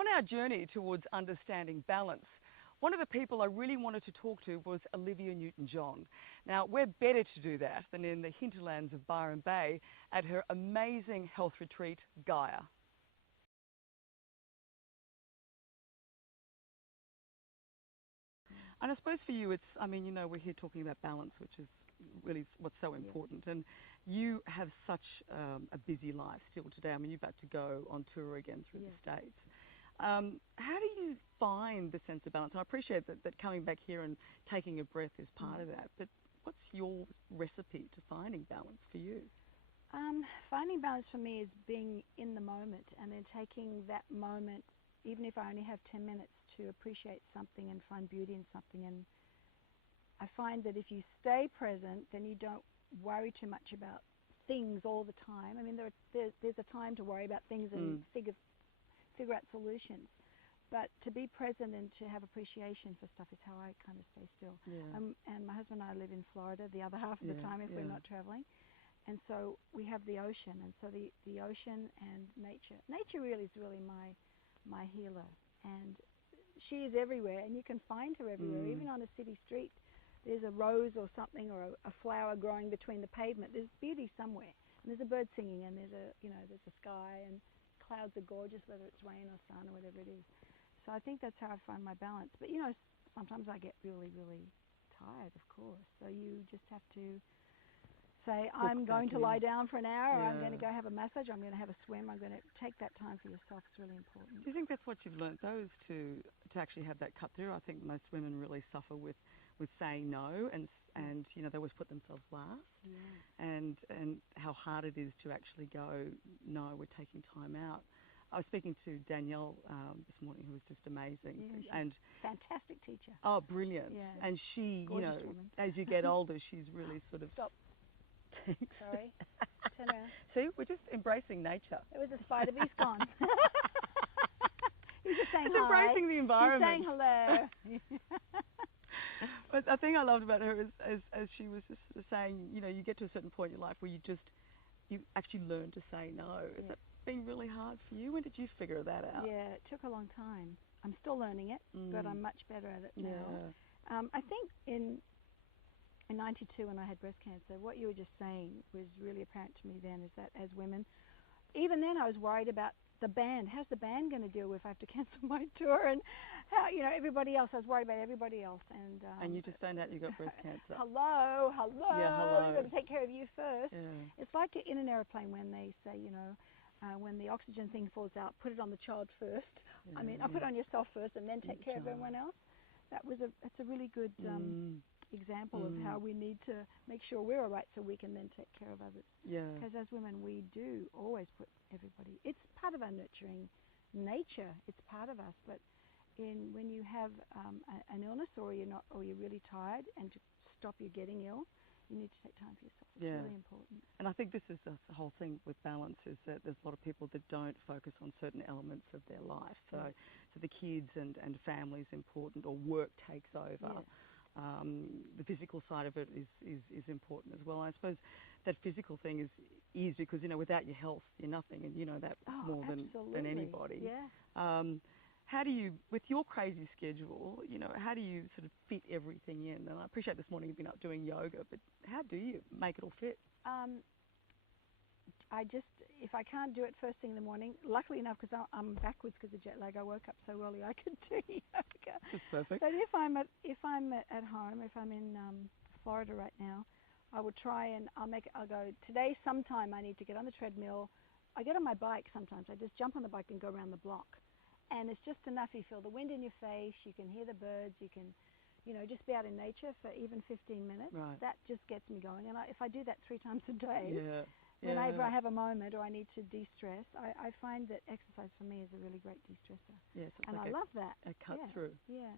On our journey towards understanding balance, one of the people I really wanted to talk to was Olivia Newton-John. Now, where better to do that than in the hinterlands of Byron Bay at her amazing health retreat, Gaia. And I suppose for you, it's, I mean, you know, we're here talking about balance, which is really what's so important. And you have such a busy life still today. I mean, you've had to go on tour again through the States. How do you find the sense of balance? I appreciate that coming back here and taking a breath is part of that, but what's your recipe to finding balance for you? Finding balance for me is being in the moment and then taking that moment, even if I only have 10 minutes, to appreciate something and find beauty in something. And I find that if you stay present, then you don't worry too much about things all the time. I mean, there's a time to worry about things and figure out solutions. But to be present and to have appreciation for stuff is how I kind of stay still. And my husband and I live in Florida the other half of the time if we're not traveling. And so we have the ocean, and so the ocean and nature. Nature really is really my healer. And she is everywhere, and you can find her everywhere. Even on a city street, there's a rose or something, or a flower growing between the pavement. There's beauty somewhere. And there's a bird singing, and there's a sky, and clouds are gorgeous, whether it's rain or sun or whatever it is. So I think that's how I find my balance. But you know, sometimes I get really, really tired, of course. So you just have to say, I'm going to lie down for an hour, or I'm going to go have a massage, I'm going to have a swim, I'm going to take that time for yourself. It's really important. Do you think that's what you've learnt, those to actually have that cut through? I think most women really suffer with saying no, and you know, they always put themselves last, and how hard it is to actually go, no, we're taking time out. I was speaking to Danielle this morning, who was just amazing. And fantastic teacher. Oh, brilliant. And she, gorgeous you know, woman. as you get older, she's really sort of... Stop. Sorry. Turn around. See, we're just embracing nature. It was a spider, but he's gone. He's just saying it's hi. Embracing the environment. He's saying hello. But the thing I loved about her is, as she was just sort of saying, you know, you get to a certain point in your life where you actually learn to say no. Has that been really hard for you? When did you figure that out? Yeah, it took a long time. I'm still learning it, but I'm much better at it now. I think in 92, when I had breast cancer, what you were just saying was really apparent to me then, is that as women, even then I was worried about the band. How's the band going to deal with if I have to cancel my tour? And how, you know, everybody else, I was worried about everybody else. And you just found out you got breast cancer. Hello. Yeah, hello. You've got to take care of you first. Yeah. It's like in an airplane when they say, you know, when the oxygen thing falls out, put it on the child first. I mean, put it on yourself first and then take care of everyone else. That's a really good example of how we need to make sure we're all right so we can then take care of others. Because as women, we do always put everybody. It's part of our nurturing nature. It's part of us. But when you have an illness, or you're really tired, and to stop you getting ill, you need to take time for yourself. It's really important. And I think this is the whole thing with balance, is that there's a lot of people that don't focus on certain elements of their life. So the kids and family is important, or work takes over. The physical side of it is important as well. I suppose that physical thing is because, you know, without your health, you're nothing, and you know that more than anybody. How do you, with your crazy schedule, you know, how do you sort of fit everything in? And I appreciate this morning you've been up doing yoga, but how do you make it all fit? If I can't do it first thing in the morning, luckily enough, because I'm backwards because of jet lag, I woke up so early I could do yoga. That's perfect. But if I'm at home, if I'm in Florida right now, I will try and I'll go, today sometime I need to get on the treadmill. I get on my bike sometimes. I just jump on the bike and go around the block. And it's just enough. You feel the wind in your face, you can hear the birds, you can, you know, just be out in nature for even 15 minutes. That just gets me going. And if I do that 3 times a day, whenever I have a moment or I need to de-stress, I find that exercise for me is a really great de-stressor. Yes, and I love that. A cut through. Yeah.